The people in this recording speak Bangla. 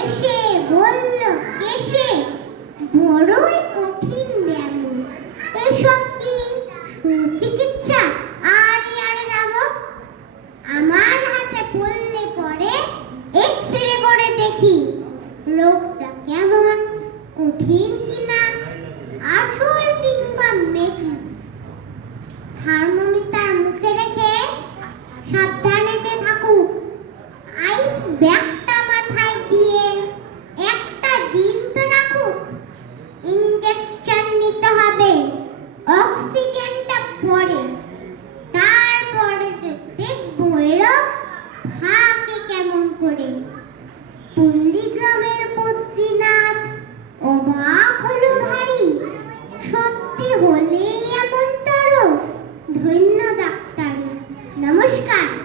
এসে বলল, এসে, বড়ই কঠিন এসব কি আর আমার হাতে পড়লে পরে এক্স রে করে দেখি কেমন, কঠিন কিনা আসল কিংবা মেকি। থার্মোমিটার মুখে রেখে সাবধানেতে থাকুক, আইস ব্যাগ করে। পল্লী গ্রামের পত্রীনাথ অবাক হলো ভারী। সত্যি হলেই এমন তর। ধন্য ডাক্তারি। নমস্কার।